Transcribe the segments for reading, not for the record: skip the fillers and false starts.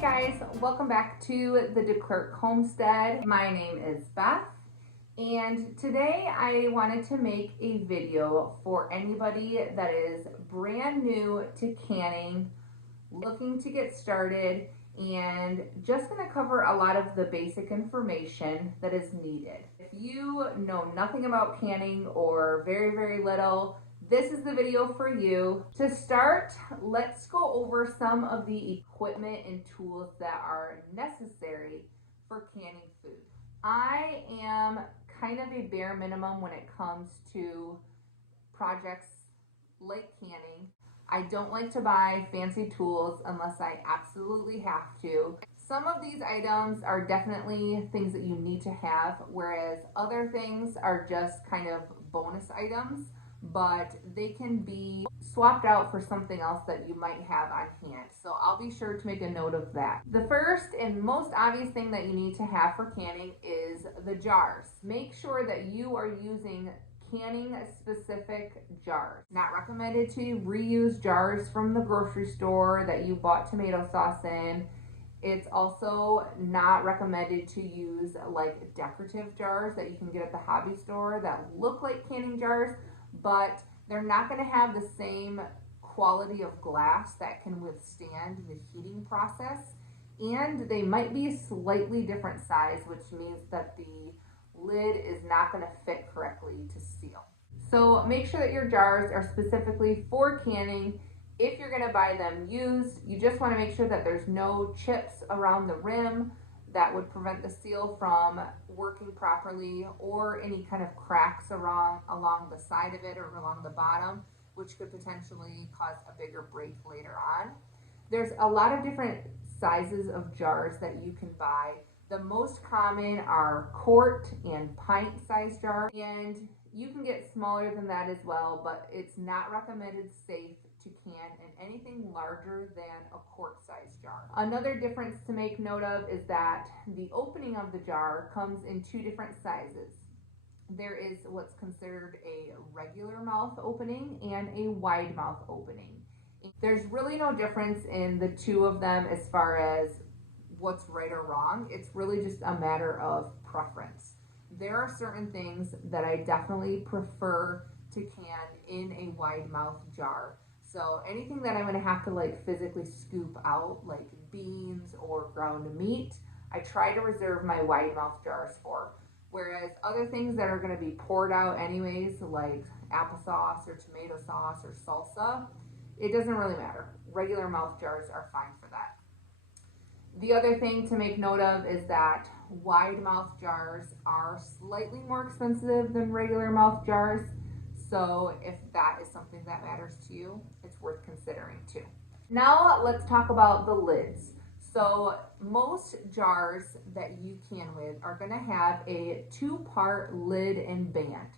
Hey guys, welcome back to the DeClerk Homestead. My name is Beth, and today I wanted to make a video for anybody that is brand new to canning, looking to get started, and just going to cover a lot of the basic information that is needed. If you know nothing about canning or very little, this is the video for you. To start, let's go over some of the equipment and tools that are necessary for canning food. I am kind of a bare minimum when it comes to projects like canning. I don't like to buy fancy tools unless I absolutely have to. Some of these items are definitely things that you need to have, whereas other things are just kind of bonus items, but they can be swapped out for something else that you might have on hand. So I'll be sure to make a note of that. The first and most obvious thing that you need to have for canning is the jars. Make sure that you are using canning specific jars. Not recommended to reuse jars from the grocery store that you bought tomato sauce in. It's also not recommended to use like decorative jars that you can get at the hobby store that look like canning jars, but they're not going to have the same quality of glass that can withstand the heating process, and they might be a slightly different size, which means that the lid is not going to fit correctly to seal. So make sure that your jars are specifically for canning. If you're going to buy them used, you just want to make sure that there's no chips around the rim that would prevent the seal from working properly, or any kind of cracks along the side of it or along the bottom, which could potentially cause a bigger break later on. There's a lot of different sizes of jars that you can buy. The most common are quart and pint size jars, and you can get smaller than that as well, but it's not recommended safe to can in anything larger than a quart size jar. Another difference to make note of is that the opening of the jar comes in two different sizes. There is what's considered a regular mouth opening and a wide mouth opening. There's really no difference in the two of them as far as what's right or wrong. It's really just a matter of preference. There are certain things that I definitely prefer to can in a wide mouth jar. So anything that I'm going to have to like physically scoop out, like beans or ground meat, I try to reserve my wide mouth jars for. Whereas other things that are going to be poured out anyways, like applesauce or tomato sauce or salsa, it doesn't really matter. Regular mouth jars are fine for that. The other thing to make note of is that wide mouth jars are slightly more expensive than regular mouth jars. So if that is something that matters to you, it's worth considering too. Now let's talk about the lids. So most jars that you can with are going to have a two-part lid and band.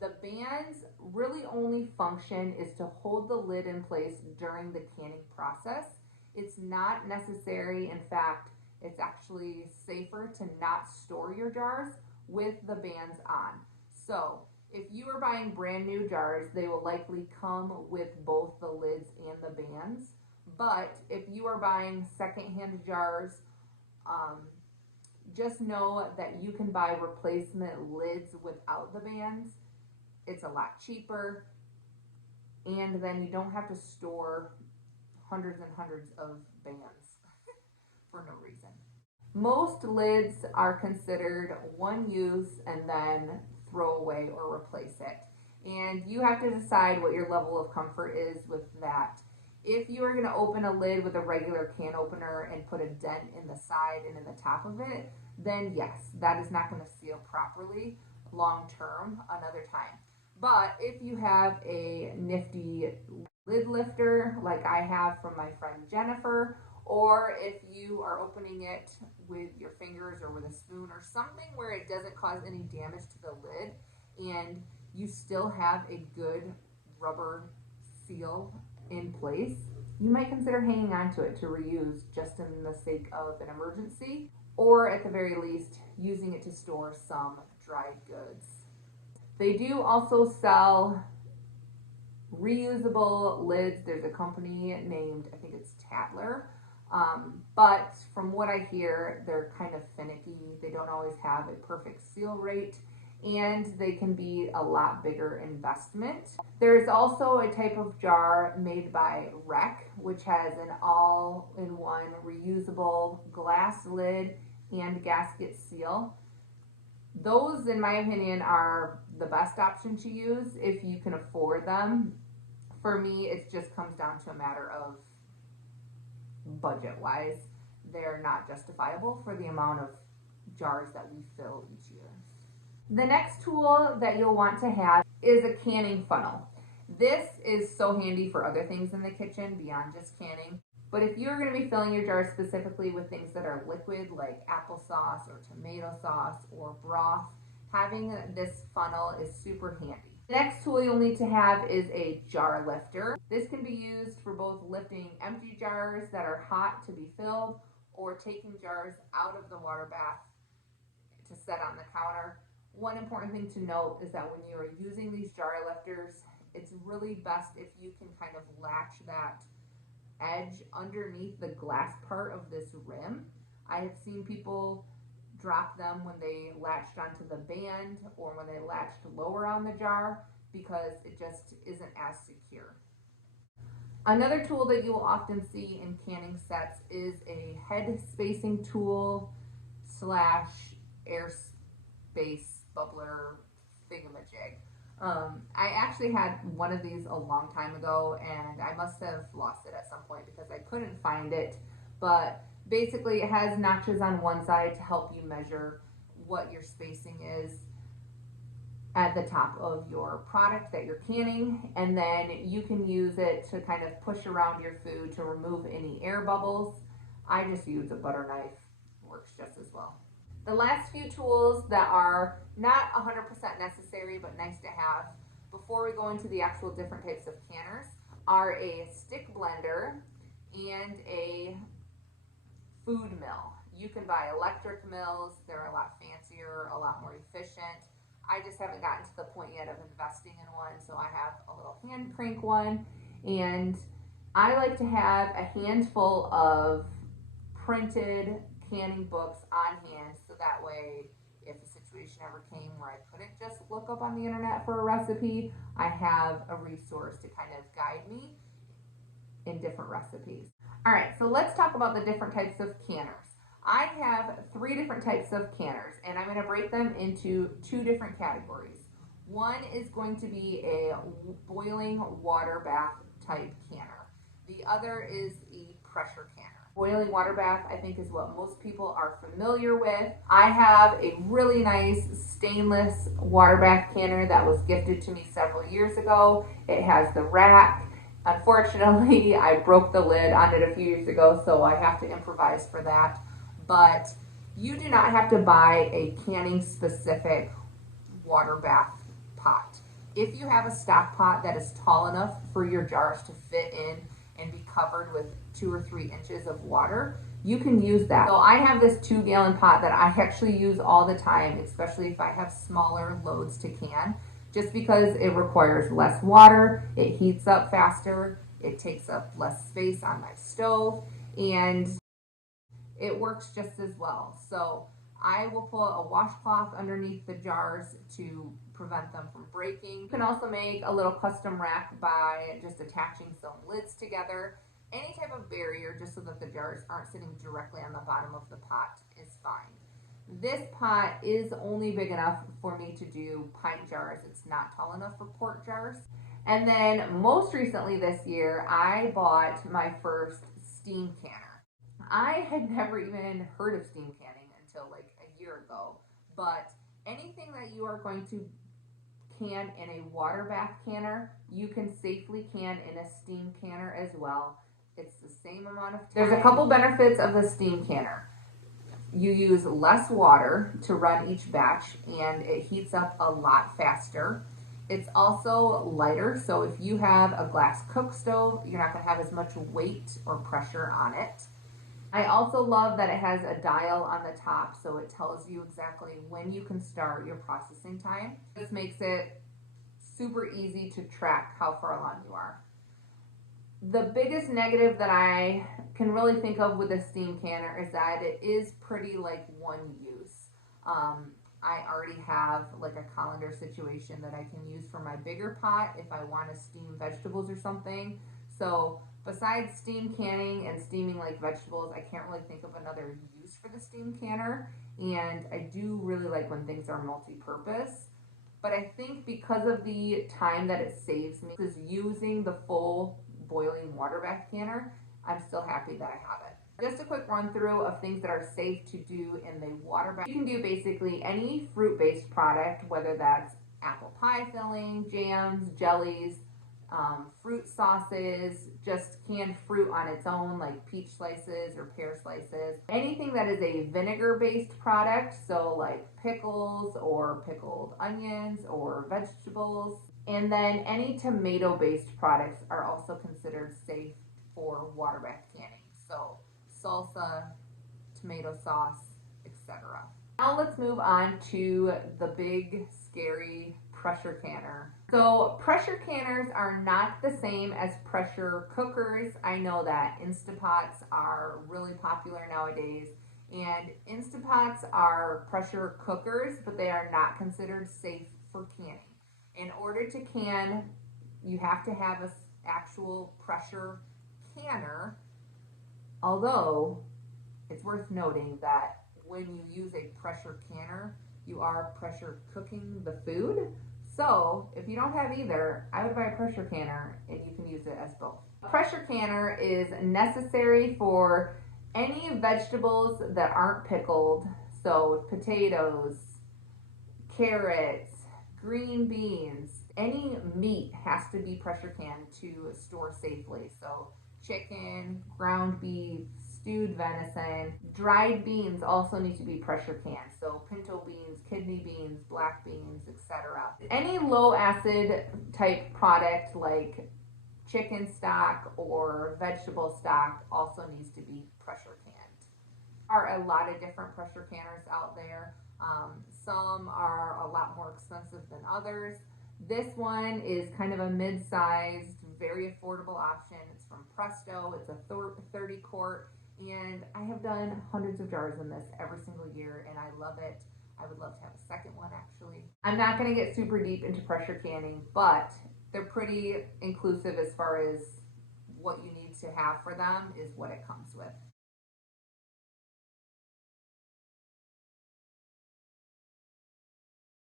The band's really only function is to hold the lid in place during the canning process. It's not necessary. In fact, it's actually safer to not store your jars with the bands on. So if you are buying brand new jars, they will likely come with both the lids and the bands. But if you are buying secondhand jars, just know that you can buy replacement lids without the bands. It's a lot cheaper, and then you don't have to store hundreds and hundreds of bands for no reason. Most lids are considered one use and then throw away or replace it. And you have to decide what your level of comfort is with that. If you are going to open a lid with a regular can opener and put a dent in the side and in the top of it, then yes, that is not going to seal properly long term another time. But if you have a nifty lid lifter like I have from my friend Jennifer, or if you are opening it with your fingers or with a spoon or something where it doesn't cause any damage to the lid, and you still have a good rubber seal in place, you might consider hanging on to it to reuse just in the sake of an emergency, or at the very least using it to store some dried goods. They do also sell reusable lids. There's a company named, I think it's Tatler, But from what I hear, they're kind of finicky. They don't always have a perfect seal rate, and they can be a lot bigger investment. There's also a type of jar made by Rec, which has an all-in-one reusable glass lid and gasket seal. Those, in my opinion, are the best option to use if you can afford them. For me, it just comes down to a matter of budget-wise. They're not justifiable for the amount of jars that we fill each year. The next tool that you'll want to have is a canning funnel. This is so handy for other things in the kitchen beyond just canning. But if you're going to be filling your jars specifically with things that are liquid like applesauce or tomato sauce or broth, having this funnel is super handy. The next tool you'll need to have is a jar lifter. This can be used for both lifting empty jars that are hot to be filled or taking jars out of the water bath to set on the counter. One important thing to note is that when you are using these jar lifters, it's really best if you can kind of latch that edge underneath the glass part of this rim. I have seen people drop them when they latched onto the band or when they latched lower on the jar because it just isn't as secure. Another tool that you will often see in canning sets is a head spacing tool slash airspace bubbler thingamajig. I actually had one of these a long time ago and I must have lost it at some point because I couldn't find it, but basically it has notches on one side to help you measure what your spacing is at the top of your product that you're canning, and then you can use it to kind of push around your food to remove any air bubbles. I just use a butter knife, works just as well. The last few tools that are not 100% necessary but nice to have before we go into the actual different types of canners are a stick blender and a food mill. You can buy electric mills. They're a lot fancier, a lot more efficient. I just haven't gotten to the point yet of investing in one, so I have a little hand crank one, and I like to have a handful of printed canning books on hand, so that way if a situation ever came where I couldn't just look up on the internet for a recipe, I have a resource to kind of guide me in different recipes. All right, so let's talk about the different types of canners. I have 3 different types of canners, and I'm going to break them into 2 different categories. One is going to be a boiling water bath type canner. The other is a pressure canner. Boiling water bath, I think, is what most people are familiar with. I have a really nice stainless water bath canner that was gifted to me several years ago. It has the rack. Unfortunately, I broke the lid on it a few years ago, so I have to improvise for that. But you do not have to buy a canning specific water bath pot. If you have a stock pot that is tall enough for your jars to fit in and be covered with 2 or 3 inches of water, you can use that. So I have this 2-gallon pot that I actually use all the time, especially if I have smaller loads to can, just because it requires less water, it heats up faster, it takes up less space on my stove, and it works just as well. So I will put a washcloth underneath the jars to prevent them from breaking. You can also make a little custom rack by just attaching some lids together. Any type of barrier, just so that the jars aren't sitting directly on the bottom of the pot, is fine. This pot is only big enough for me to do pint jars. It's not tall enough for quart jars. And then most recently this year, I bought my first steam canner. I had never even heard of steam canning until like a year ago, but anything that you are going to can in a water bath canner, you can safely can in a steam canner as well. It's the same amount of time. There's a couple benefits of the steam canner. You use less water to run each batch and it heats up a lot faster. It's also lighter, so if you have a glass cook stove, you're not going to have as much weight or pressure on it. I also love that it has a dial on the top, so it tells you exactly when you can start your processing time. This makes it super easy to track how far along you are. The biggest negative that I can really think of with a steam canner is that it is pretty like one use. Um, I already have like a colander situation that I can use for my bigger pot if I want to steam vegetables or something. So besides steam canning and steaming like vegetables, I can't really think of another use for the steam canner. And I do really like when things are multi-purpose. But I think because of the time that it saves me, is using the full boiling water bath canner, I'm still happy that I have it. Just a quick run through of things that are safe to do in the water bath. You can do basically any fruit-based product, whether that's apple pie filling, jams, jellies, fruit sauces, just canned fruit on its own, like peach slices or pear slices. Anything that is a vinegar-based product, so like pickles or pickled onions or vegetables. And then any tomato-based products are also considered safe for water bath canning. So salsa, tomato sauce, etc. Now let's move on to the big, scary pressure canner. So pressure canners are not the same as pressure cookers. I know that Instapots are really popular nowadays, and Instapots are pressure cookers, but they are not considered safe for canning. In order to can, you have to have an actual pressure canner, although it's worth noting that when you use a pressure canner, you are pressure cooking the food. So if you don't have either, I would buy a pressure canner and you can use it as both. A pressure canner is necessary for any vegetables that aren't pickled, so potatoes, carrots, green beans, any meat has to be pressure canned to store safely. So chicken, ground beef, stewed venison. Dried beans also need to be pressure canned. So pinto beans, kidney beans, black beans, etc. Any low acid type product like chicken stock or vegetable stock also needs to be pressure canned. Are a lot of different pressure canners out there. Some are a lot more expensive than others. This one is kind of a mid-sized, very affordable option. It's from Presto. It's a 30 quart, and I have done hundreds of jars in this every single year, and I love it. I would love to have a second one, actually. I'm not going to get super deep into pressure canning, but they're pretty inclusive as far as what you need to have for them is what it comes with.